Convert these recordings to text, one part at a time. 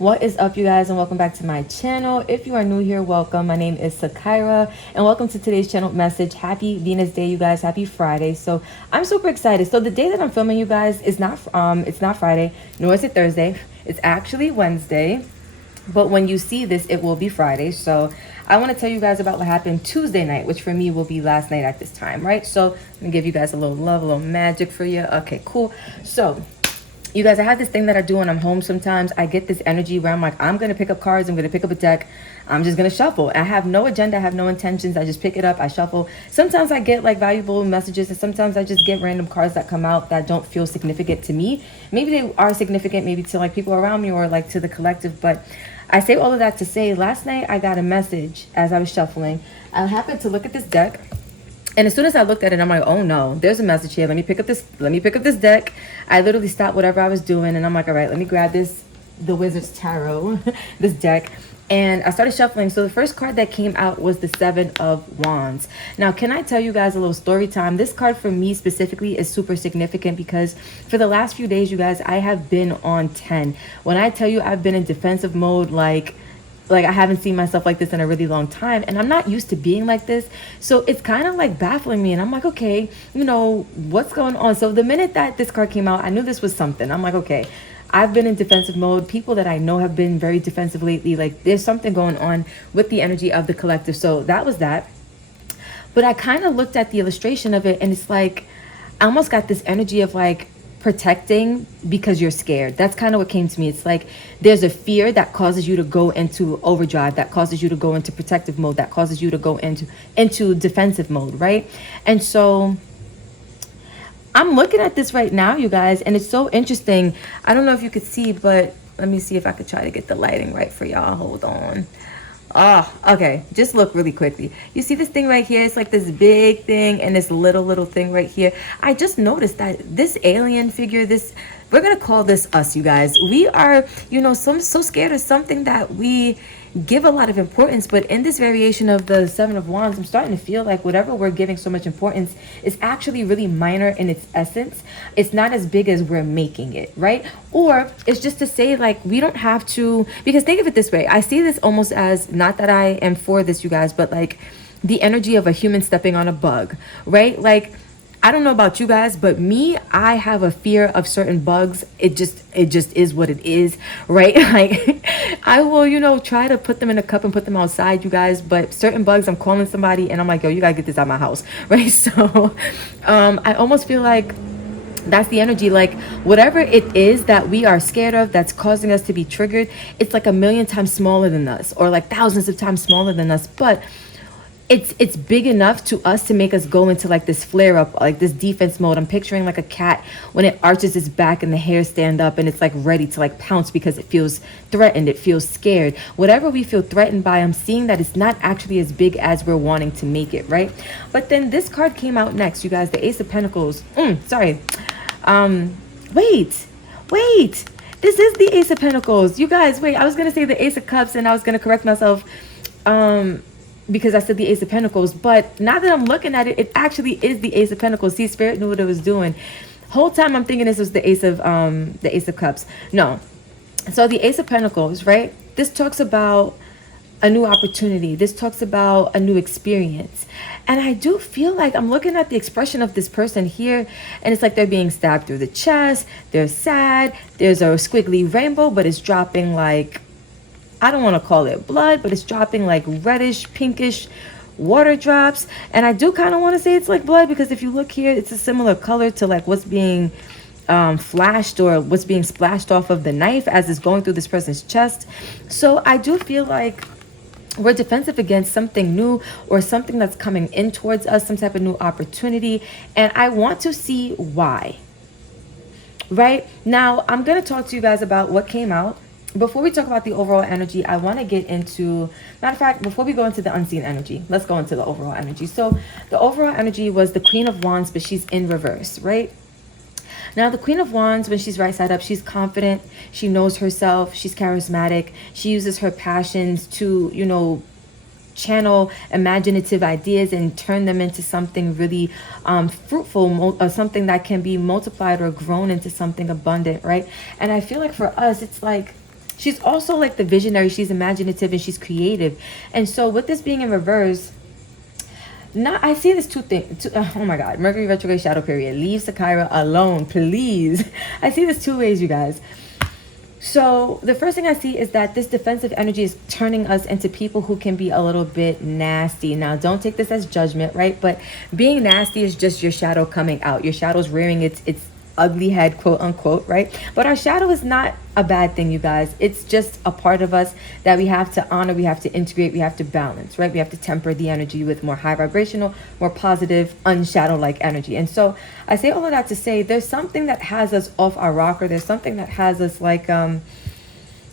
What is up, you guys, and welcome back to my channel. If you are new here, welcome. My name is Sakira, and welcome to today's channel message. Happy Venus Day, you guys. Happy Friday. So I'm super excited. So the day that I'm filming, you guys, is not it's not Friday, nor is it Thursday. It's actually Wednesday. But when you see this, it will be Friday. So I want to tell you guys about what happened Tuesday night, which for me will be last night at this time, right? So I'm gonna give you guys a little love, a little magic for you. Okay, cool. So you guys, I have this thing that I do when I'm home sometimes. I get this energy where I'm like, I'm going to pick up cards. I'm going to pick up a deck. I'm just going to shuffle. I have no agenda. I have no intentions. I just pick it up. I shuffle. Sometimes I get like valuable messages, and sometimes I just get random cards that come out that don't feel significant to me. Maybe they are significant, maybe to like people around me or like to the collective. But I say all of that to say, last night I got a message as I was shuffling. I happened to look at this deck. And as soon as I looked at it, I'm like, oh no, there's a message here. Let me pick up this deck. I literally stopped whatever I was doing, and I'm like, all right, let me grab the Wizard's Tarot, this deck. And I started shuffling. So the first card that came out was the Seven of Wands. Now, can I tell you guys a little story time? This card for me specifically is super significant because for the last few days, you guys, I have been on 10. When I tell you I've been in defensive mode, like I haven't seen myself like this in a really long time, and I'm not used to being like this. So it's kind of like baffling me, and I'm like, okay, you know, what's going on? So the minute that this card came out, I knew this was something. I'm like, okay, I've been in defensive mode. People that I know have been very defensive lately. Like there's something going on with the energy of the collective. So that was that. But I kind of looked at the illustration of it, and it's like, I almost got this energy of like, protecting because you're scared. That's kind of what came to me. It's like there's a fear that causes you to go into overdrive, that causes you to go into protective mode, that causes you to go into defensive mode, right? And so I'm looking at this right now, you guys, and it's so interesting. I don't know if you could see, but let me see if I could try to get the lighting right for y'all. Hold on. Oh, okay. Just look really quickly. You see this thing right here? It's like this big thing and this little thing right here. I just noticed that this alien figure, we're going to call this us, you guys. We are, you know, so scared of something that we give a lot of importance. But in this variation of the Seven of Wands, I'm starting to feel like whatever we're giving so much importance is actually really minor in its essence. It's not as big as we're making it, right? Or it's just to say like we don't have to, because think of it this way. I see this almost as, not that I am for this, you guys, but like the energy of a human stepping on a bug, right? Like, I don't know about you guys, but me, I have a fear of certain bugs. It just is what it is, right? Like I will, you know, try to put them in a cup and put them outside, you guys, but certain bugs, I'm calling somebody and I'm like, yo, you gotta get this out of my house, right? So I almost feel like that's the energy. Like whatever it is that we are scared of that's causing us to be triggered, it's like a million times smaller than us, or like thousands of times smaller than us, but it's big enough to us to make us go into like this flare up, like this defense mode. I'm picturing like a cat when it arches its back and the hairs stand up and it's like ready to like pounce because it feels threatened, it feels scared. Whatever we feel threatened by, I'm seeing that it's not actually as big as we're wanting to make it, right? But then this card came out next, you guys, the Ace of Pentacles. Sorry. Wait. This is the Ace of Pentacles. You guys, wait, I was gonna say the Ace of Cups and I was gonna correct myself. Because I said the Ace of Pentacles, but now that I'm looking at it, it actually is the Ace of Pentacles. See, Spirit knew what it was doing. Whole time I'm thinking this was the Ace of Cups. No. So the Ace of Pentacles, right? This talks about a new opportunity. This talks about a new experience. And I do feel like I'm looking at the expression of this person here, and it's like they're being stabbed through the chest. They're sad. There's a squiggly rainbow, but it's dropping like, I don't want to call it blood, but it's dropping like reddish, pinkish water drops. And I do kind of want to say it's like blood, because if you look here, it's a similar color to like what's being flashed or what's being splashed off of the knife as it's going through this person's chest. So I do feel like we're defensive against something new or something that's coming in towards us, some type of new opportunity. And I want to see why. Right now, I'm going to talk to you guys about what came out. Before we talk about the overall energy, I want to get into, matter of fact, before we go into the unseen energy, let's go into the overall energy. So the overall energy was the Queen of Wands, but she's in reverse, right? Now, the Queen of Wands, when she's right side up, she's confident. She knows herself. She's charismatic. She uses her passions to, you know, channel imaginative ideas and turn them into something really fruitful, something that can be multiplied or grown into something abundant, right? And I feel like for us, it's like she's also like the visionary. She's imaginative and she's creative. And so with this being in reverse, I see this two things. Oh my God, Mercury retrograde shadow period. Leave Sakira alone, please. I see this two ways, you guys. So the first thing I see is that this defensive energy is turning us into people who can be a little bit nasty. Now, don't take this as judgment, right? But being nasty is just your shadow coming out. Your shadow's rearing its ugly head, quote unquote, right? But our shadow is not a bad thing, you guys. It's just a part of us that we have to honor, we have to integrate, we have to balance, right? We have to temper the energy with more high vibrational, more positive, unshadow-like energy. And so I say all of that to say there's something that has us off our rocker. There's something that has us like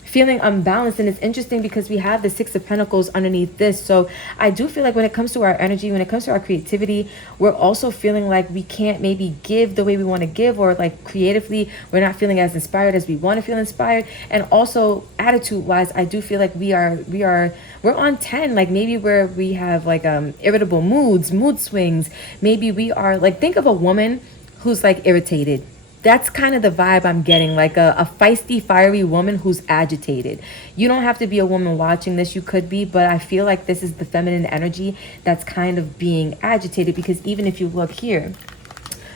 feeling unbalanced. And it's interesting because we have the Six of Pentacles underneath this. So I do feel like when it comes to our energy, when it comes to our creativity, we're also feeling like we can't maybe give the way we want to give, or like creatively we're not feeling as inspired as we want to feel inspired. And also attitude wise, I do feel like we're on 10, like maybe where we have like irritable moods, mood swings. Maybe we are like, think of a woman who's like irritated. That's kind of the vibe I'm getting, like a feisty, fiery woman who's agitated. You don't have to be a woman watching this. You could be, but I feel like this is the feminine energy that's kind of being agitated, because even if you look here,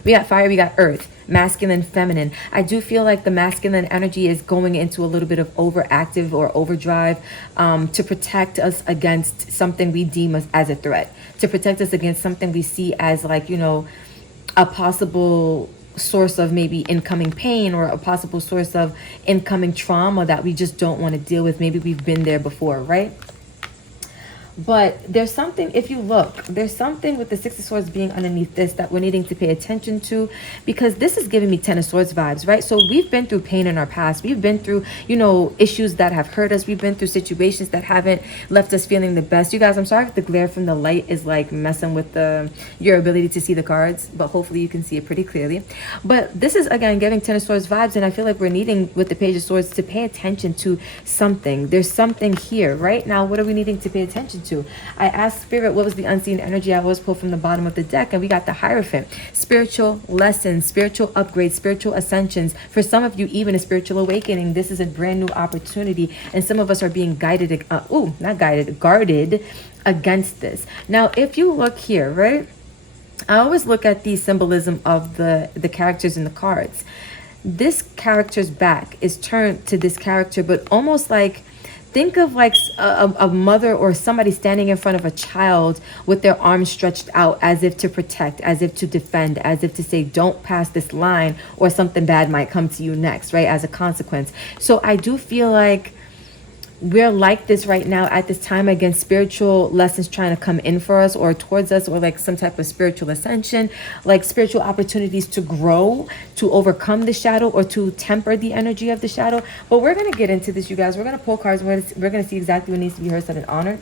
we got fire, we got earth, masculine, feminine. I do feel like the masculine energy is going into a little bit of overactive or overdrive to protect us against something we deem as a threat, to protect us against something we see as like, you know, a possible source of maybe incoming pain, or a possible source of incoming trauma that we just don't want to deal with. Maybe we've been there before, right? But there's something, if you look, there's something with the Six of Swords being underneath this that we're needing to pay attention to, because this is giving me Ten of Swords vibes, right? So we've been through pain in our past. We've been through, you know, issues that have hurt us. We've been through situations that haven't left us feeling the best. You guys, I'm sorry if the glare from the light is like messing with your ability to see the cards, but hopefully you can see it pretty clearly. But this is, again, giving Ten of Swords vibes, and I feel like we're needing, with the Page of Swords, to pay attention to something. There's something here, right? Now, what are we needing to pay attention to? I asked Spirit what was the unseen energy. I always pull from the bottom of the deck, and we got the Hierophant. Spiritual lessons, spiritual upgrades, spiritual ascensions. For some of you, even a spiritual awakening. This is a brand new opportunity, and some of us are being guided, guarded against this. Now, if you look here, right, I always look at the symbolism of the characters in the cards. This character's back is turned to this character, but almost like, think of like a mother or somebody standing in front of a child with their arms stretched out as if to protect, as if to defend, as if to say, don't pass this line or something bad might come to you next, right? As a consequence. So I do feel like we're like this right now at this time, against spiritual lessons trying to come in for us or towards us, or like some type of spiritual ascension, like spiritual opportunities to grow, to overcome the shadow, or to temper the energy of the shadow. But we're going to get into this, you guys. We're going to pull cards. We're going to see exactly what needs to be heard, said, and honored.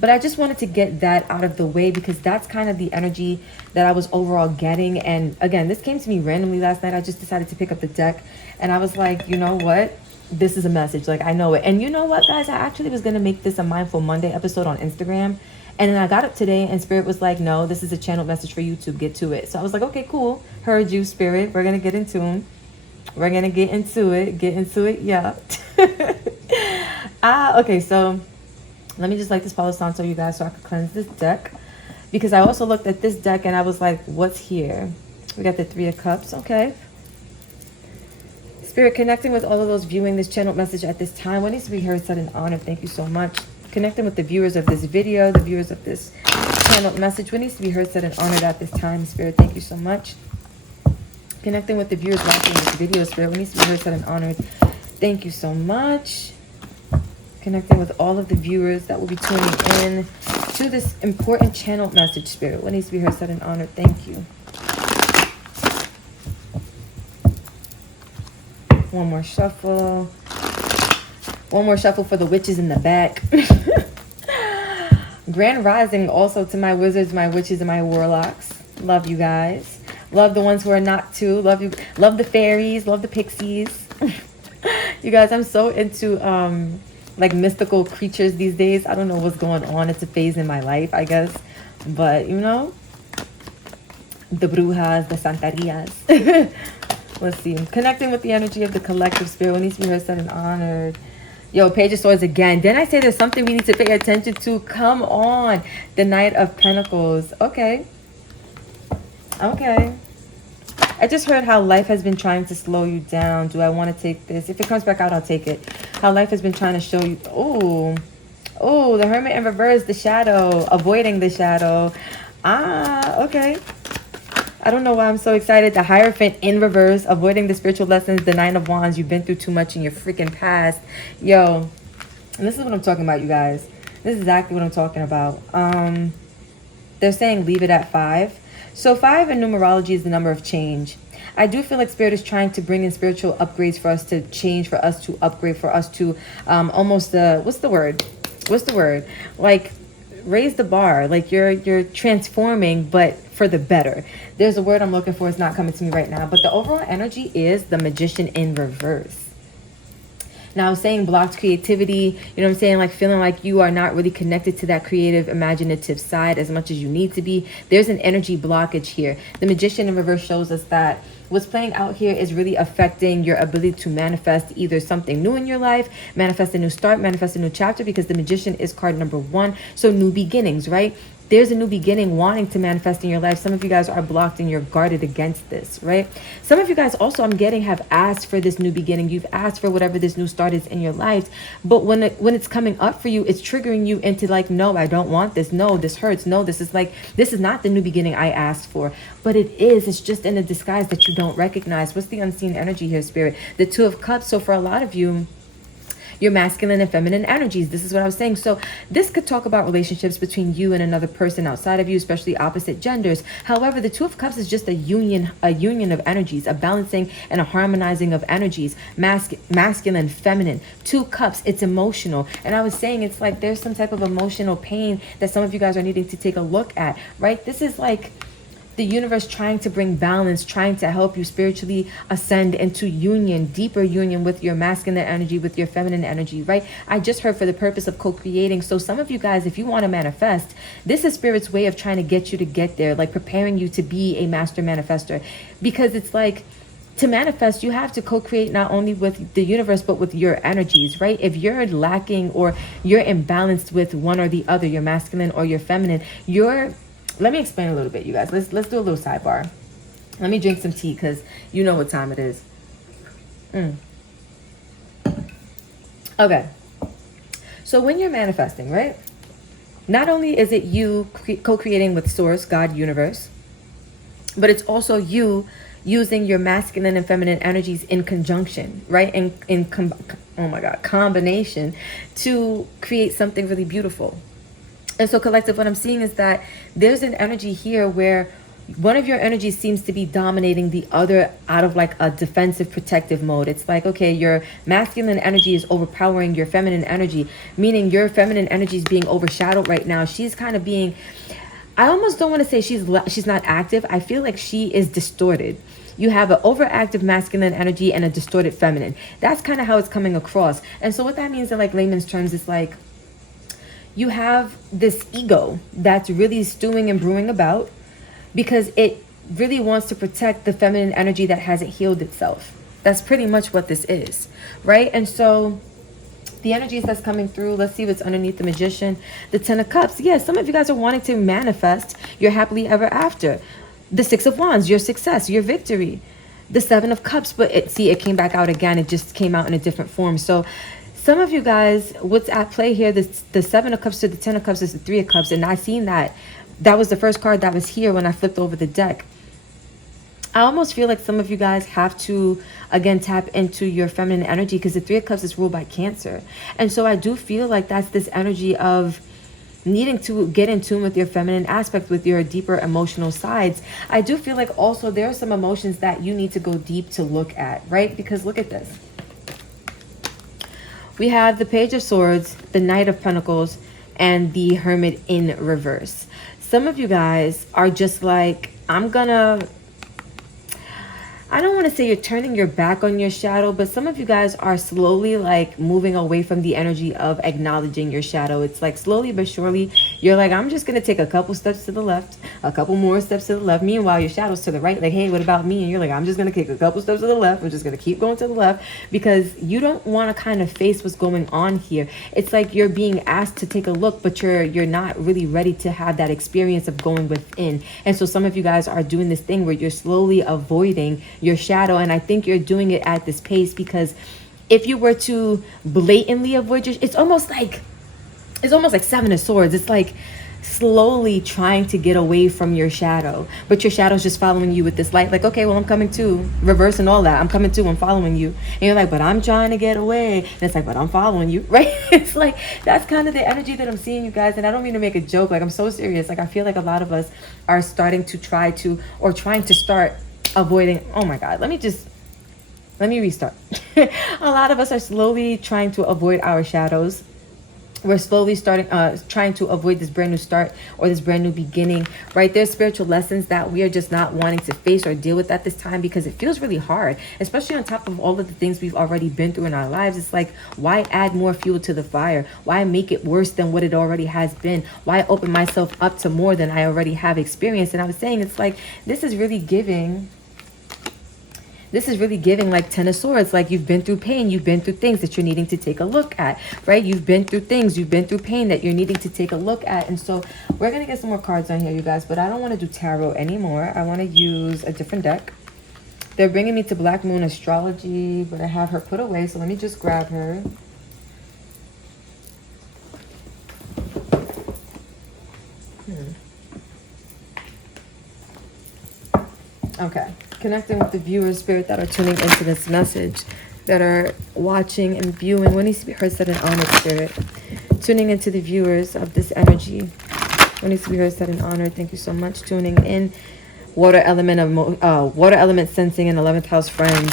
But I just wanted to get that out of the way, because that's kind of the energy that I was overall getting. And again, this came to me randomly last night. I just decided to pick up the deck, and I was like, you know what? This is a message. Like, I know it. And you know what, guys? I actually was going to make this a Mindful Monday episode on Instagram. And then I got up today and Spirit was like, no, this is a channel message for YouTube. Get to it. So I was like, okay, cool. Heard you, Spirit. We're going to get into them. We're going to get into it. Get into it. Yeah. Okay. So let me just like this Palo Santo, you guys, so I could cleanse this deck. Because I also looked at this deck and I was like, what's here? We got the Three of Cups. Okay. Spirit, connecting with all of those viewing this channel message at this time. What needs to be heard, said, and honored. Thank you so much. Connecting with the viewers of this video, the viewers of this channel message. What needs to be heard, said, and honored at this time, Spirit. Thank you so much. Connecting with the viewers watching this video, Spirit. What needs to be heard, said, and honored. Thank you so much. Connecting with all of the viewers that will be tuning in to this important channel message, Spirit. What needs to be heard, said, and honored. Thank you. One more shuffle. One more shuffle for the witches in the back. Grand rising also to my wizards, my witches, and my warlocks. Love you guys. Love the ones who are not too. Love you. Love the fairies. Love the pixies. You guys, I'm so into like mystical creatures these days. I don't know what's going on. It's a phase in my life, I guess. But you know, the brujas, the santerias. Let's see. Connecting with the energy of the collective spirit. What needs to be heard, said, and honored. Yo, Page of Swords again. Didn't I say there's something we need to pay attention to? Come on. The Knight of Pentacles. Okay. Okay. I just heard how life has been trying to slow you down. Do I want to take this? If it comes back out, I'll take it. How life has been trying to show you. Oh. Oh, the Hermit in reverse. The shadow. Avoiding the shadow. Ah, okay. I don't know why I'm so excited. The Hierophant in reverse, avoiding the spiritual lessons. The Nine of Wands, you've been through too much in your freaking past. Yo, and this is what I'm talking about, you guys. This is exactly what I'm talking about. They're saying leave it at 5. So 5 in numerology is the number of change. I do feel like Spirit is trying to bring in spiritual upgrades for us to change, for us to upgrade, for us to almost, what's the word? Like, raise the bar. Like you're transforming, but for the better. There's a word I'm looking for. It's not coming to me right now, but the overall energy is the Magician in reverse. Now, I was saying blocked creativity, you know what I'm saying? Like feeling like you are not really connected to that creative, imaginative side as much as you need to be. There's an energy blockage here. The Magician in reverse shows us that what's playing out here is really affecting your ability to manifest either something new in your life, manifest a new start, manifest a new chapter, because the Magician is card number 1. So new beginnings, right? There's a new beginning wanting to manifest in your life. Some of you guys are blocked and you're guarded against this, right? Some of you guys also, I'm getting, have asked for this new beginning. You've asked for whatever this new start is in your life. But when it's coming up for you, it's triggering you into like, no, I don't want this. No, this hurts. No, this is not the new beginning I asked for. But it is. It's just in a disguise that you don't recognize. What's the unseen energy here, Spirit? The Two of Cups. So for a lot of you, your masculine and feminine energies. This is what I was saying. So this could talk about relationships between you and another person outside of you, especially opposite genders. However, the Two of Cups is just a union of energies, a balancing and a harmonizing of energies, masculine, feminine. 2 cups, it's emotional. And I was saying it's like there's some type of emotional pain that some of you guys are needing to take a look at, right? This is like the universe trying to bring balance, trying to help you spiritually ascend into union, deeper union with your masculine energy, with your feminine energy, right? I just heard for the purpose of co-creating. So some of you guys, if you want to manifest, this is Spirit's way of trying to get you to get there, like preparing you to be a master manifester. Because it's like, to manifest, you have to co-create not only with the universe, but with your energies, right? If you're lacking or you're imbalanced with one or the other, your masculine or your feminine, let me explain a little bit, you guys. Let's do a little sidebar. Let me drink some tea because you know what time it is. Okay. So when you're manifesting, right? Not only is it you co-creating with Source, God, Universe, but it's also you using your masculine and feminine energies in conjunction, right? Combination to create something really beautiful. And so collective, what I'm seeing is that there's an energy here where one of your energies seems to be dominating the other out of like a defensive protective mode. It's like, okay, your masculine energy is overpowering your feminine energy, meaning your feminine energy is being overshadowed right now. She's kind of being, I almost don't want to say she's not active. I feel like she is distorted. You have an overactive masculine energy and a distorted feminine. That's kind of how it's coming across. And so what that means in like layman's terms is like, you have this ego that's really stewing and brewing about because it really wants to protect the feminine energy that hasn't healed itself. That's pretty much what this is, right? And so the energies that's coming through, let's see what's underneath the Magician. The 10 of Cups. Yeah, some of you guys are wanting to manifest your happily ever after. The 6 of Wands, your success, your victory. The 7 of Cups, but it came back out again. It just came out in a different form. So some of you guys, what's at play here, the 7 of Cups to the 10 of Cups is the 3 of Cups. And I seen that. That was the first card that was here when I flipped over the deck. I almost feel like some of you guys have to, again, tap into your feminine energy because the 3 of Cups is ruled by Cancer. And so I do feel like that's this energy of needing to get in tune with your feminine aspect, with your deeper emotional sides. I do feel like also there are some emotions that you need to go deep to look at, right? Because look at this. We have the Page of Swords, the Knight of Pentacles, and the Hermit in reverse. Some of you guys are just like, I'm gonna I don't want to say you're turning your back on your shadow, but some of you guys are slowly like moving away from the energy of acknowledging your shadow. It's like slowly but surely, you're like, I'm just going to take a couple steps to the left, a couple more steps to the left. Meanwhile, your shadow's to the right. Like, hey, what about me? And you're like, I'm just going to take a couple steps to the left. I'm just going to keep going to the left because you don't want to kind of face what's going on here. It's like you're being asked to take a look, but you're not really ready to have that experience of going within. And so some of you guys are doing this thing where you're slowly avoiding your shadow. And I think you're doing it at this pace because if you were to blatantly avoid your, it's almost like Seven of Swords. It's like slowly trying to get away from your shadow, but your shadow's just following you with this light. Like, okay, well, I'm coming too, reversing all that. I'm coming too, I'm following you. And you're like, but I'm trying to get away. And it's like, but I'm following you, right? It's like, that's kind of the energy that I'm seeing, you guys. And I don't mean to make a joke. Like, I'm so serious. Like, I feel like a lot of us are starting to trying to start avoiding. Oh my God, let me restart. A lot of us are slowly trying to avoid our shadows. We're slowly trying to avoid this brand new start or this brand new beginning, right? There's spiritual lessons that we are just not wanting to face or deal with at this time because it feels really hard, especially on top of all of the things we've already been through in our lives. It's like, why add more fuel to the fire? Why make it worse than what it already has been? Why open myself up to more than I already have experienced? And I was saying, it's like, this is really giving like Ten of Swords. Like, you've been through pain, you've been through things that you're needing to take a look at, right? You've been through things, you've been through pain that you're needing to take a look at. And so we're going to get some more cards on here, you guys, but I don't want to do tarot anymore. I want to use a different deck. They're bringing me to Black Moon Astrology, but I have her put away, so let me just grab her. Okay. Connecting with the viewers, spirit, that are tuning into this message, that are watching and viewing. What needs to be heard, said, and honored, spirit. Tuning into the viewers of this energy. What needs to be heard, said, and honored. Thank you so much. Tuning in. Water element sensing and 11th house friends.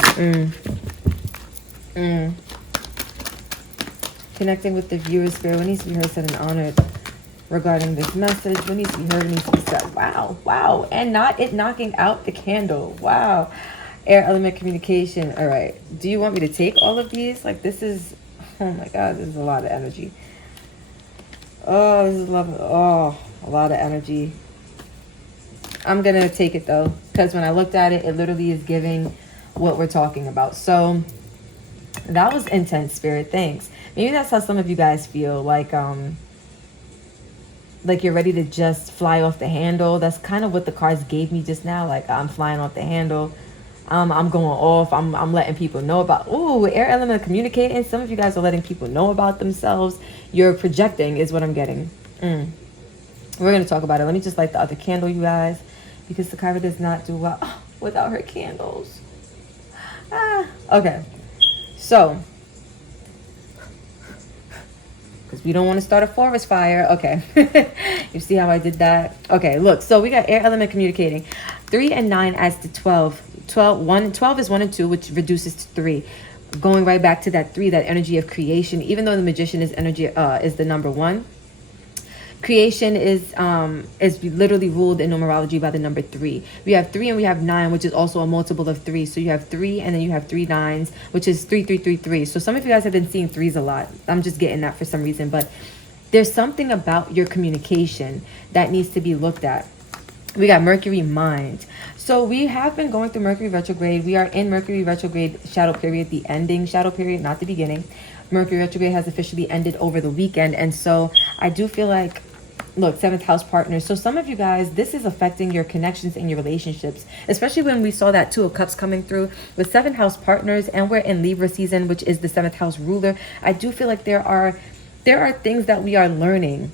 Connecting with the viewers, spirit. What needs to be heard, said, and honored regarding this message? What needs to be heard, needs to be said? Wow. And not it knocking out the candle. Wow. Air element communication. All right. Do you want me to take all of these? Like, this is, oh my God, this is a lot of energy. Oh, this is a lot of energy. I'm going to take it though, because when I looked at it, it literally is giving what we're talking about. So that was intense, spirit. Thanks. Maybe that's how some of you guys feel. Like you're ready to just fly off the handle. That's kind of what the cards gave me just now. Like, I'm flying off the handle. I'm going off. I'm letting people know about, air element communicating. Some of you guys are letting people know about themselves. You're projecting is what I'm getting. We're going to talk about it. Let me just light the other candle, you guys, because the card does not do well without her candles. Okay. So, because we don't want to start a forest fire. Okay. You see how I did that? Okay, look. So we got air element communicating. 3 and 9 adds to 12. 12 is 1 and 2, which reduces to 3. Going right back to that 3, that energy of creation. Even though the magician is energy, is the number 1. Creation is literally ruled in numerology by the number 3. We have 3 and we have 9, which is also a multiple of 3. So you have 3 and then you have 3 9s, which is 3 3 3 3. So some of you guys have been seeing 3s a lot. I'm just getting that for some reason, but there's something about your communication that needs to be looked at. We got Mercury mind. So we have been going through Mercury retrograde. We are in Mercury retrograde shadow period, the ending shadow period, not the beginning. Mercury retrograde has officially ended over the weekend. And so I do feel like, look, 7th house partners. So some of you guys, this is affecting your connections and your relationships, especially when we saw that 2 of Cups coming through with 7th house partners, and we're in Libra season, which is the 7th house ruler. I do feel like there are things that we are learning,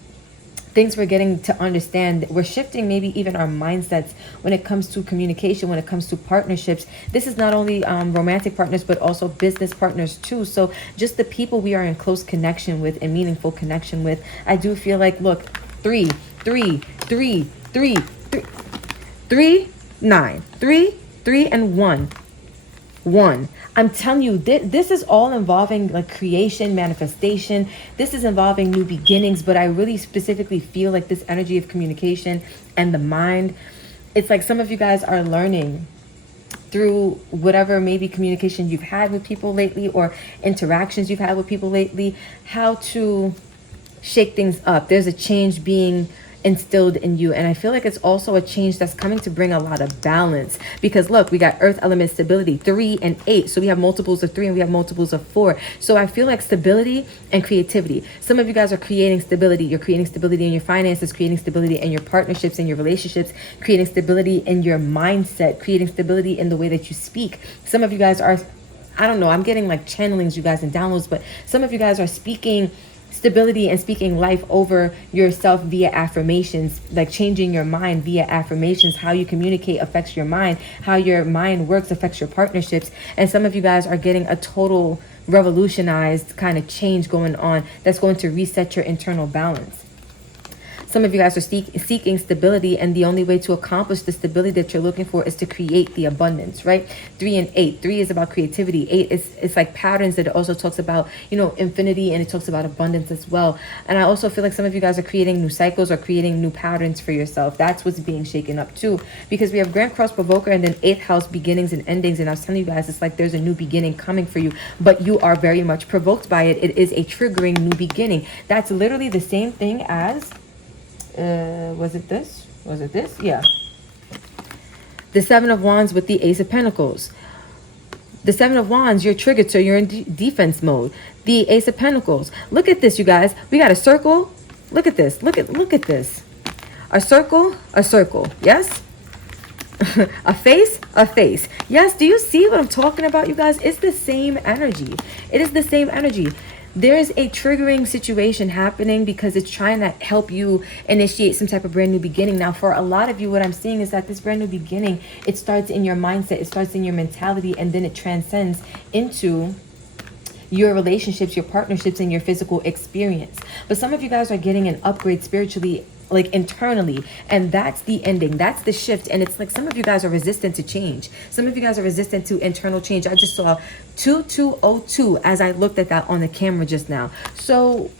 things we're getting to understand. We're shifting maybe even our mindsets when it comes to communication, when it comes to partnerships. This is not only romantic partners, but also business partners too. So just the people we are in close connection with and meaningful connection with. I do feel like, look, 3 3 3 3 3 3 9 3 3 and 1. I'm telling you, this is all involving like creation, manifestation. This is involving new beginnings, but I really specifically feel like this energy of communication and the mind, it's like some of you guys are learning through whatever maybe communication you've had with people lately or interactions you've had with people lately, how to shake things up. There's a change being instilled in you, and I feel like it's also a change that's coming to bring a lot of balance, because look, we got earth element stability, 3 and 8, so we have multiples of 3 and we have multiples of 4. So I feel like stability and creativity. Some of you guys are creating stability. You're creating stability in your finances, creating stability in your partnerships, in your relationships, creating stability in your mindset, creating stability in the way that you speak. Some of you guys are, I don't know, I'm getting like channelings, you guys, and downloads, but some of you guys are speaking stability and speaking life over yourself via affirmations, like changing your mind via affirmations. How you communicate affects your mind. How your mind works affects your partnerships. And some of you guys are getting a total revolutionized kind of change going on that's going to reset your internal balance. Some of you guys are seeking stability, and the only way to accomplish the stability that you're looking for is to create the abundance, right? 3 and 8. 3 is about creativity. 8 is, it's like patterns, that it also talks about, you know, infinity, and it talks about abundance as well. And I also feel like some of you guys are creating new cycles or creating new patterns for yourself. That's what's being shaken up too, because we have Grand Cross Provoker and then 8th house beginnings and endings. And I was telling you guys, it's like there's a new beginning coming for you, but you are very much provoked by it. It is a triggering new beginning. That's literally the same thing as was it this? Yeah. The 7 of Wands with the Ace of Pentacles. The 7 of Wands, you're triggered, so you're in defense mode. The Ace of Pentacles. Look at this, you guys. We got a circle. Look at this. Look at this. A circle, yes? A face. Yes, do you see what I'm talking about, you guys? It's the same energy. It is the same energy. There's a triggering situation happening because it's trying to help you initiate some type of brand new beginning. Now, for a lot of you, what I'm seeing is that this brand new beginning, it starts in your mindset, it starts in your mentality, and then it transcends into your relationships, your partnerships, and your physical experience. But some of you guys are getting an upgrade spiritually, like internally, and that's the ending, that's the shift. And it's like some of you guys are resistant to change. Some of you guys are resistant to internal change. I just saw 2202 as I looked at that on the camera just now. So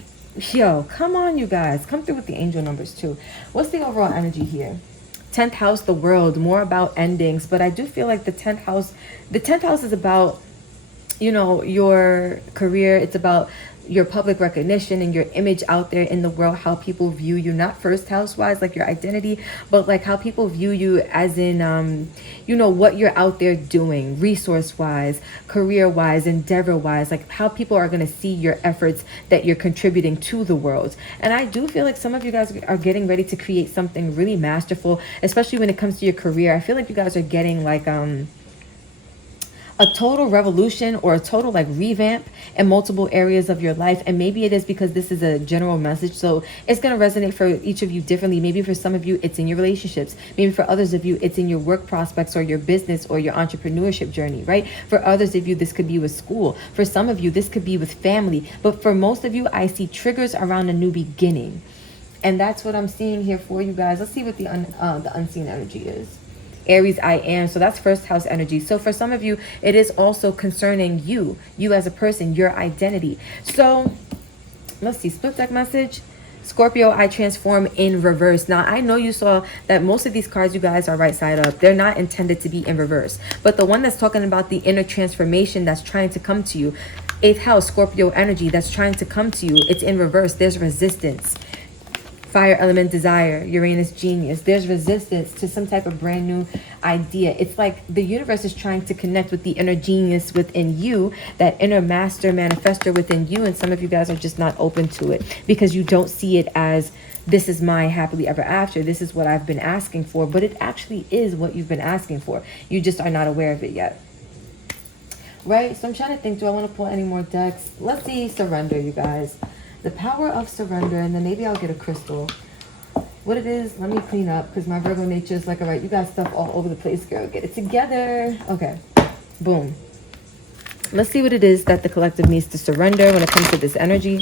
yo, come on, you guys, come through with the angel numbers too. What's the overall energy here? 10th house, the world, more about endings. But I do feel like the 10th house is about, you know, your career. It's about your public recognition and your image out there in the world, how people view you, not first house wise, like your identity, but like how people view you as in, you know, what you're out there doing, resource wise, career wise, endeavor wise, like how people are going to see your efforts that you're contributing to the world. And I do feel like some of you guys are getting ready to create something really masterful, especially when it comes to your career. I feel like you guys are getting like, a total revolution or a total like revamp in multiple areas of your life. And maybe it is because this is a general message, so it's going to resonate for each of you differently. Maybe for some of you it's in your relationships, maybe for others of you it's in your work prospects or your business or your entrepreneurship journey, right? For others of you this could be with school, for some of you this could be with family, but for most of you I see triggers around a new beginning. And that's what I'm seeing here for you guys. Let's see what the unseen energy is. Aries, I am. So that's first house energy. So for some of you, it is also concerning you as a person, your identity. So let's see, split deck message. Scorpio, I transform in reverse. Now, I know you saw that most of these cards, you guys, are right side up. They're not intended to be in reverse. But the one that's talking about the inner transformation that's trying to come to you, 8th house, Scorpio energy, that's trying to come to you, it's in reverse. There's resistance. Fire element, desire, Uranus, genius. There's resistance to some type of brand new idea. It's like the universe is trying to connect with the inner genius within you, that inner master manifestor within you. And some of you guys are just not open to it because you don't see it as, this is my happily ever after. This is what I've been asking for. But it actually is what you've been asking for. You just are not aware of it yet. Right? So I'm trying to think, do I want to pull any more decks? Let's see, surrender, you guys. The power of surrender, and then maybe I'll get a crystal. What it is, let me clean up, because my Virgo nature is like, all right, you got stuff all over the place, girl. Get it together. Okay, boom. Let's see what it is that the collective needs to surrender when it comes to this energy.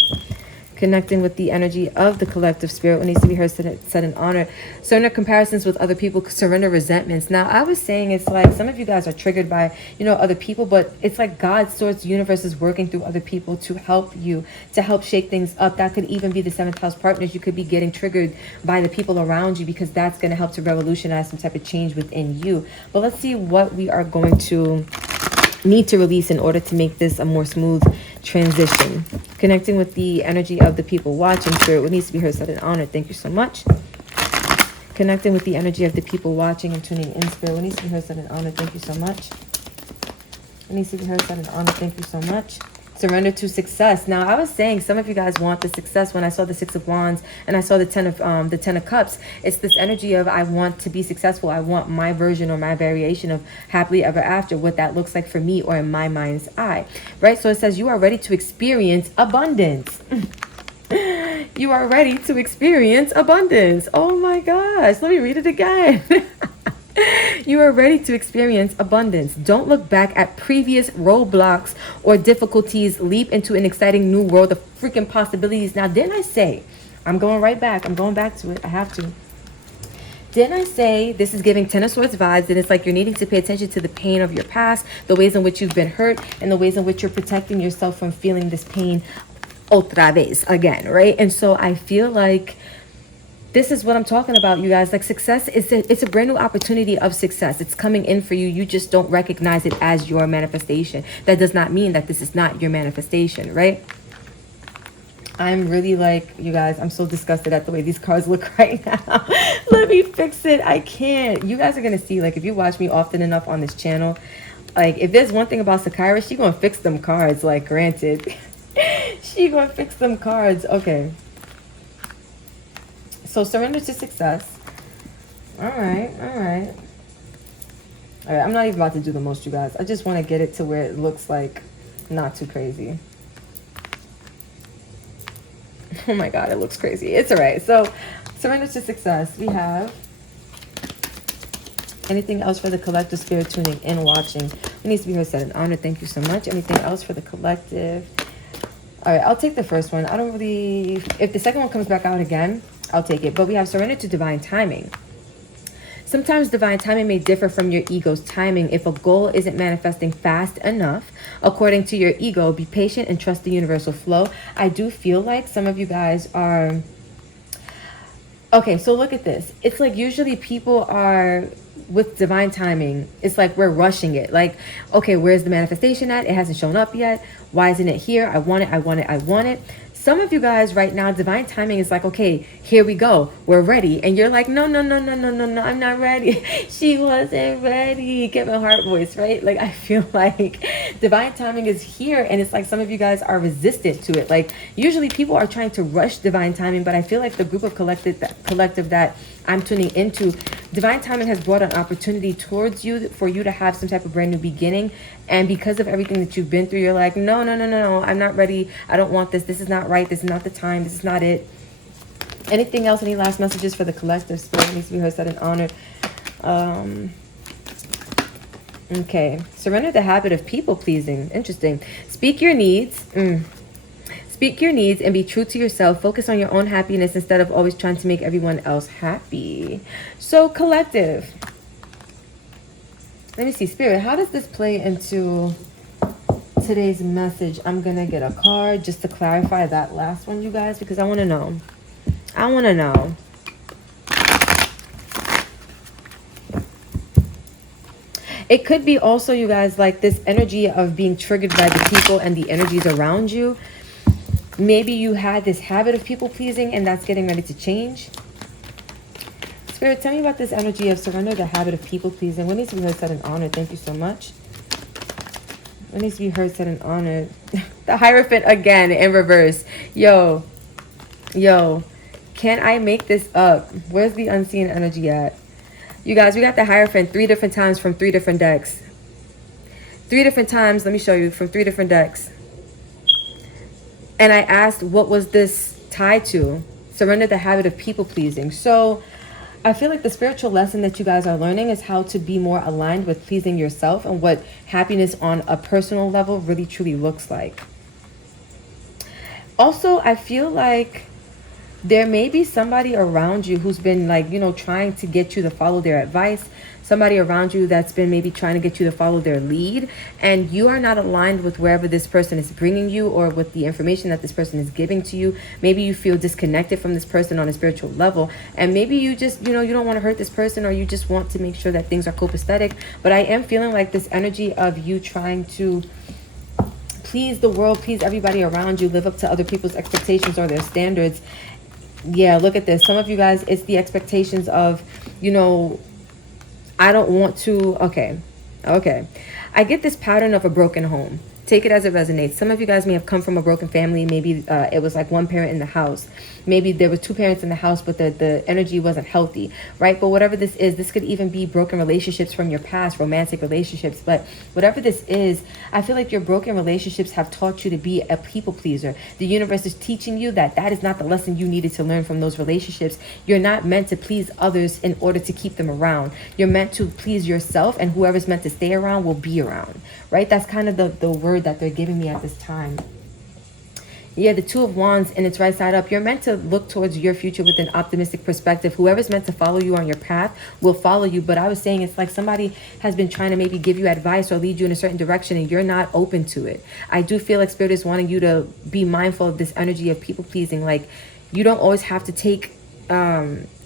Connecting with the energy of the collective spirit. What needs to be heard, said and honored. Surrender comparisons with other people. Surrender resentments. Now, I was saying it's like some of you guys are triggered by, other people, but it's like God's source universe is working through other people to help you, to help shake things up. That could even be the 7th house partners. You could be getting triggered by the people around you because that's going to help to revolutionize some type of change within you. But let's see what we are going to need to release in order to make this a more smooth transition. Connecting with the energy of the people watching. Spirit, what needs to be heard, said and honored. Thank you so much. Connecting with the energy of the people watching and tuning in. Spirit, what needs to be heard, said and honored. Thank you so much. What needs to be heard, said and honored. Thank you so much. Surrender to success. Now, I was saying some of you guys want the success when I saw the 6 of Wands and I saw the 10 of Cups. It's this energy of I want to be successful. I want my version or my variation of happily ever after, what that looks like for me or in my mind's eye, right? So it says you are ready to experience abundance. You are ready to experience abundance. Oh my gosh. Let me read it again. You are ready to experience abundance. Don't look back at previous roadblocks or difficulties. Leap into an exciting new world of freaking possibilities. Now, didn't I say, I'm going right back. I'm going back to it. I have to. Didn't I say this is giving 10 of Swords vibes? And it's like you're needing to pay attention to the pain of your past, the ways in which you've been hurt, and the ways in which you're protecting yourself from feeling this pain otra vez again, right? And so I feel like this is what I'm talking about, you guys. Like success, it's a brand new opportunity of success. It's coming in for you. You just don't recognize it as your manifestation. That does not mean that this is not your manifestation, right? I'm really like, you guys, I'm so disgusted at the way these cards look right now. Let me fix it. I can't. You guys are going to see, like, if you watch me often enough on this channel, like, if there's one thing about Sakira, she going to fix them cards, like, granted. She going to fix them cards. Okay. So surrender to success. All right. I'm not even about to do the most, you guys. I just want to get it to where it looks like not too crazy. Oh my God, it looks crazy. It's all right. So surrender to success. We have anything else for the collective spirit tuning in, watching. It needs to be heard, said and honored. Thank you so much. Anything else for the collective? All right, I'll take the first one. I don't really, if the second one comes back out again, I'll take it. But we have surrender to divine timing. Sometimes divine timing may differ from your ego's timing. If a goal isn't manifesting fast enough, according to your ego, be patient and trust the universal flow. I do feel like some of you guys are... Okay, so look at this. It's like usually people are... with divine timing, it's like we're rushing it. Like, okay, where's the manifestation at? It hasn't shown up yet. Why isn't it here? I want it. Some of you guys right now, divine timing is like, okay, here we go. We're ready. And you're like, no, I'm not ready. She wasn't ready. Get my heart voice, right? Like, I feel like divine timing is here. And it's like some of you guys are resistant to it. Like, usually people are trying to rush divine timing. But I feel like the group of collective that I'm tuning into, divine timing has brought an opportunity towards you for you to have some type of brand new beginning. And because of everything that you've been through, you're like, no, I'm not ready. I don't want this. This is not right. This is not the time. This is not it. Anything else? Any last messages for the collective? Spirit needs to be heard, said, and honored. Okay. Surrender the habit of people pleasing. Interesting. Speak your needs. Speak your needs and be true to yourself. Focus on your own happiness instead of always trying to make everyone else happy. So, collective. Let me see, Spirit, how does this play into today's message? I'm going to get a card just to clarify that last one, you guys, because I want to know. I want to know. It could be also, you guys, like this energy of being triggered by the people and the energies around you. Maybe you had this habit of people pleasing and that's getting ready to change. Spirit, tell me about this energy of surrender, the habit of people pleasing. What needs to be heard, said, and honored? Thank you so much. What needs to be heard, said, and honored? The Hierophant again in reverse. Yo. Can I make this up? Where's the unseen energy at? You guys, we got the Hierophant 3 different times from 3 different decks. 3 different times, let me show you, from 3 different decks. And I asked, what was this tied to? Surrender the habit of people pleasing. So I feel like the spiritual lesson that you guys are learning is how to be more aligned with pleasing yourself and what happiness on a personal level really truly looks like. Also, I feel like there may be somebody around you who's been like, you know, trying to get you to follow their advice. Somebody around you that's been maybe trying to get you to follow their lead, and you are not aligned with wherever this person is bringing you or with the information that this person is giving to you. Maybe you feel disconnected from this person on a spiritual level, and maybe you just, you know, you don't want to hurt this person, or you just want to make sure that things are copacetic. But I am feeling like this energy of you trying to please the world, please everybody around you, live up to other people's expectations or their standards. Yeah, look at this. Some of you guys, it's the expectations of, you know, I don't want to. Okay. I get this pattern of a broken home. Take it as it resonates. Some of you guys may have come from a broken family. Maybe it was like one parent in the house. Maybe there were two parents in the house, but the energy wasn't healthy, right? But whatever this is, this could even be broken relationships from your past, romantic relationships. But whatever this is, I feel like your broken relationships have taught you to be a people pleaser. The universe is teaching you that that is not the lesson you needed to learn from those relationships. You're not meant to please others in order to keep them around. You're meant to please yourself, and whoever's meant to stay around will be around, right? That's kind of the word that they're giving me at this time. Yeah, the Two of Wands and it's right side up. You're meant to look towards your future with an optimistic perspective. Whoever's meant to follow you on your path will follow you. But I was saying it's like somebody has been trying to maybe give you advice or lead you in a certain direction and you're not open to it. I do feel like Spirit is wanting you to be mindful of this energy of people pleasing. Like, you don't always have to take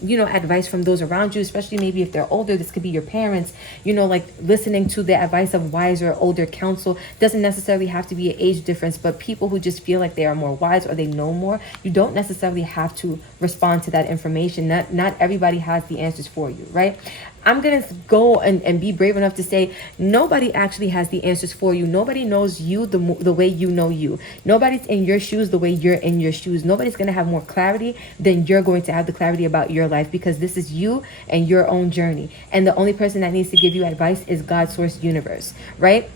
you know, advice from those around you, especially maybe if they're older. This could be your parents, you know, like listening to the advice of wiser, older counsel. Doesn't necessarily have to be an age difference, but people who just feel like they are more wise or they know more, you don't necessarily have to respond to that information. Not everybody has the answers for you, right? I'm going to go and be brave enough to say nobody actually has the answers for you. Nobody knows you the way you know you. Nobody's in your shoes the way you're in your shoes. Nobody's going to have more clarity than you're going to have the clarity about your life, because this is you and your own journey. And the only person that needs to give you advice is God, source, universe, right?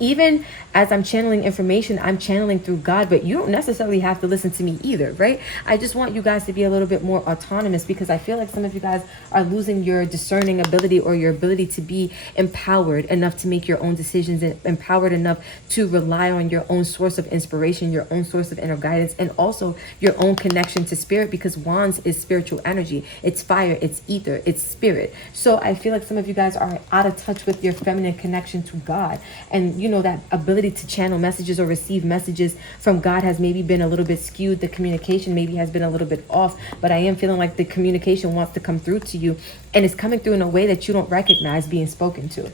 Even as I'm channeling information, I'm channeling through God, but you don't necessarily have to listen to me either, right? I just want you guys to be a little bit more autonomous, because I feel like some of you guys are losing your discerning ability or your ability to be empowered enough to make your own decisions, and empowered enough to rely on your own source of inspiration, your own source of inner guidance, and also your own connection to spirit, because wands is spiritual energy. It's fire, it's ether, it's spirit. So I feel like some of you guys are out of touch with your feminine connection to God. And you know, that ability to channel messages or receive messages from God has maybe been a little bit skewed. The communication maybe has been a little bit off, but I am feeling like the communication wants to come through to you, and it's coming through in a way that you don't recognize being spoken to.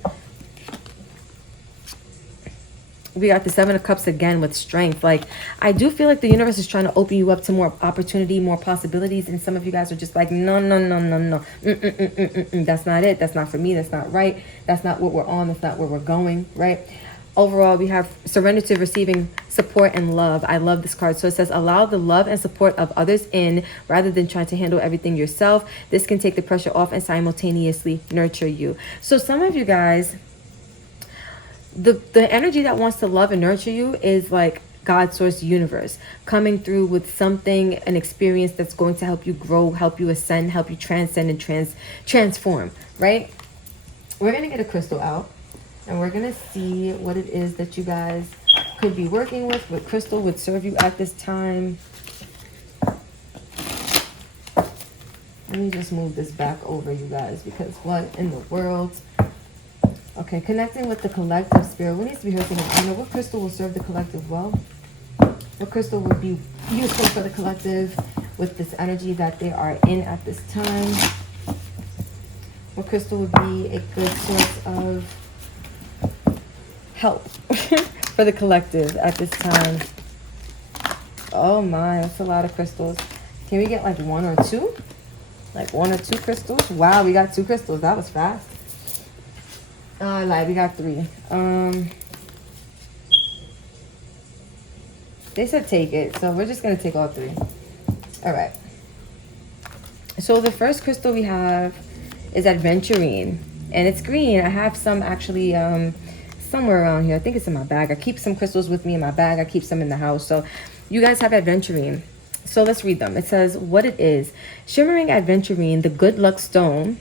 We got the Seven of Cups again with strength. Like, I do feel like the universe is trying to open you up to more opportunity, more possibilities. And some of you guys are just like, no. That's not it. That's not for me. That's not right. That's not what we're on. That's not where we're going, right? Overall, we have surrender to receiving support and love. I love this card. So it says, allow the love and support of others in rather than trying to handle everything yourself. This can take the pressure off and simultaneously nurture you. So some of you guys, the energy that wants to love and nurture you is like God, source, universe, coming through with something, an experience that's going to help you grow, help you ascend, help you transcend and transform, right? We're going to get a crystal out. And we're going to see what it is that you guys could be working with. What crystal would serve you at this time. Let me just move this back over, you guys, because what in the world? Okay, connecting with the collective spirit. What needs to be heard from the honor? What crystal will serve the collective well? What crystal would be useful for the collective with this energy that they are in at this time? What crystal would be a good source of help for the collective at this time? Oh my, that's a lot of crystals. Can we get like one or two? Like one or two crystals? Wow, we got two crystals. That was fast. I lied, we got three. They said take it, so we're just gonna take all three. All right. So the first crystal we have is Adventurine, and it's green. I have some actually somewhere around here. I think it's in my bag. I keep some crystals with me in my bag. I keep some in the house. So you guys have Adventurine. So let's read them. It says what it is. Shimmering Adventurine, the good luck stone,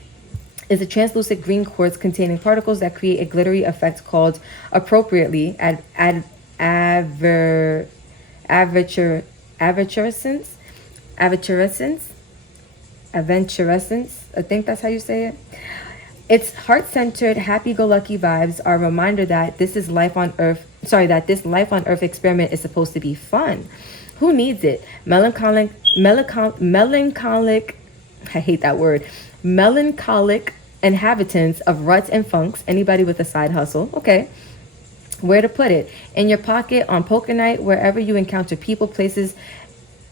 is a translucent green quartz containing particles that create a glittery effect called appropriately aventurescence, aventurescence, aventurescence. I think that's how you say it. Its heart-centered, happy-go-lucky vibes are a reminder that this is life on Earth. Sorry, that this life on Earth experiment is supposed to be fun. Who needs it? Melancholic. I hate that word. Melancholic inhabitants of ruts and funks. Anybody with a side hustle? Okay. Where to put it? In your pocket, on poker night, wherever you encounter people, places,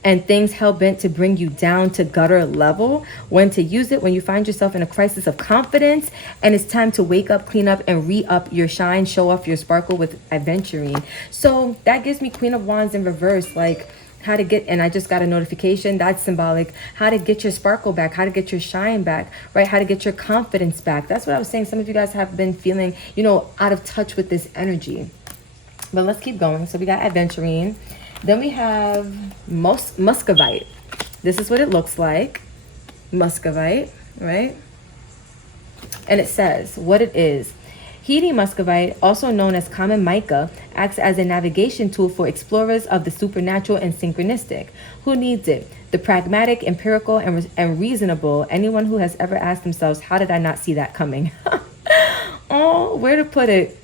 and things hell-bent to bring you down to gutter level. When to use it? When you find yourself in a crisis of confidence and it's time to wake up, clean up, and re-up your shine, show off your sparkle with aventurine. So that gives me Queen of Wands in reverse, like how to get, and I just got a notification, that's symbolic, how to get your sparkle back, how to get your shine back, right? How to get your confidence back. That's what I was saying. Some of you guys have been feeling, out of touch with this energy. But let's keep going. So we got aventurine. Then we have muscovite. This is what it looks like. Muscovite, right? And it says what it is. Heaty muscovite, also known as common mica, acts as a navigation tool for explorers of the supernatural and synchronistic. Who needs it? The pragmatic, empirical, and reasonable. Anyone who has ever asked themselves, how did I not see that coming? Oh, where to put it?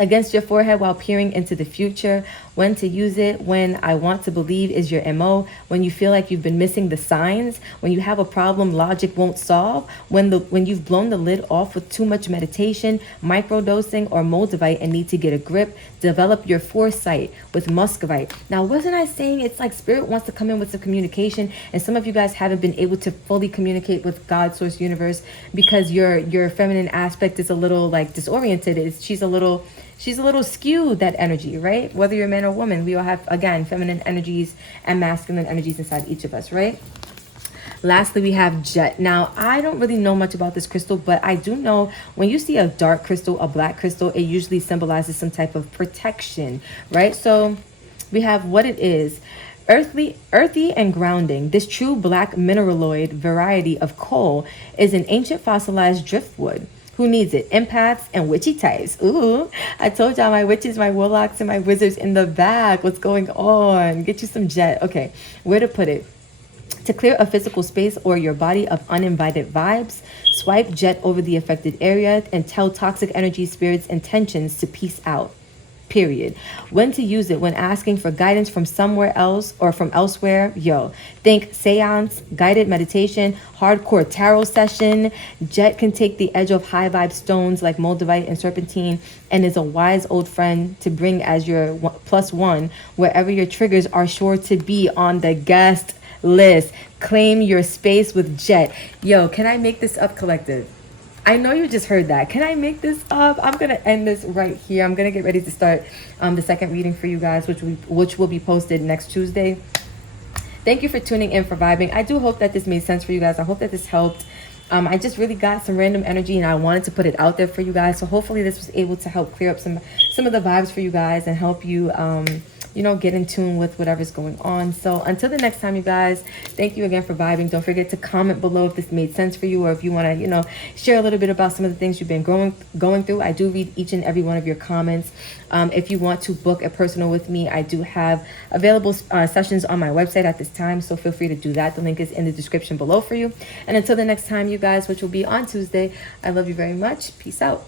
Against your forehead while peering into the future. When to use it? When I want to believe is your MO. When you feel like you've been missing the signs. When you have a problem logic won't solve. When you've blown the lid off with too much meditation, microdosing, or moldavite and need to get a grip. Develop your foresight with muscovite. Now, wasn't I saying it's like spirit wants to come in with some communication, and some of you guys haven't been able to fully communicate with God, source, universe, because your feminine aspect is a little like disoriented. She's a little skewed, that energy, right? Whether you're a man or woman, we all have, again, feminine energies and masculine energies inside each of us, right? Lastly, we have jet. Now, I don't really know much about this crystal, but I do know when you see a dark crystal, a black crystal, it usually symbolizes some type of protection, right? So we have what it is. Earthy and grounding. This true black mineraloid variety of coal is an ancient fossilized driftwood. Who needs it? Empaths and witchy types. Ooh, I told y'all my witches, my warlocks, and my wizards in the back. What's going on? Get you some jet. Okay, where to put it? To clear a physical space or your body of uninvited vibes, swipe jet over the affected area and tell toxic energy, spirits, and tensions to peace out. Period. When to use it? When asking for guidance from somewhere else or from elsewhere. Think seance, guided meditation, hardcore tarot session. Jet can take the edge of high vibe stones like moldavite and serpentine, and is a wise old friend to bring as your +1 wherever your triggers are sure to be on the guest list. Claim your space with jet. Can I make this up, collective? I know you just heard that. Can I make this up? I'm going to end this right here. I'm going to get ready to start the second reading for you guys, which will be posted next Tuesday. Thank you for tuning in, for vibing. I do hope that this made sense for you guys. I hope that this helped. I just really got some random energy and I wanted to put it out there for you guys. So hopefully this was able to help clear up some of the vibes for you guys and help you get in tune with whatever's going on. So until the next time, you guys, thank you again for vibing. Don't forget to comment below if this made sense for you, or if you want to, share a little bit about some of the things you've been going through. I do read each and every one of your comments. If you want to book a personal with me, I do have available sessions on my website at this time, so feel free to do that. The link is in the description below for you. And until the next time, you guys, which will be on Tuesday, I love you very much. Peace out.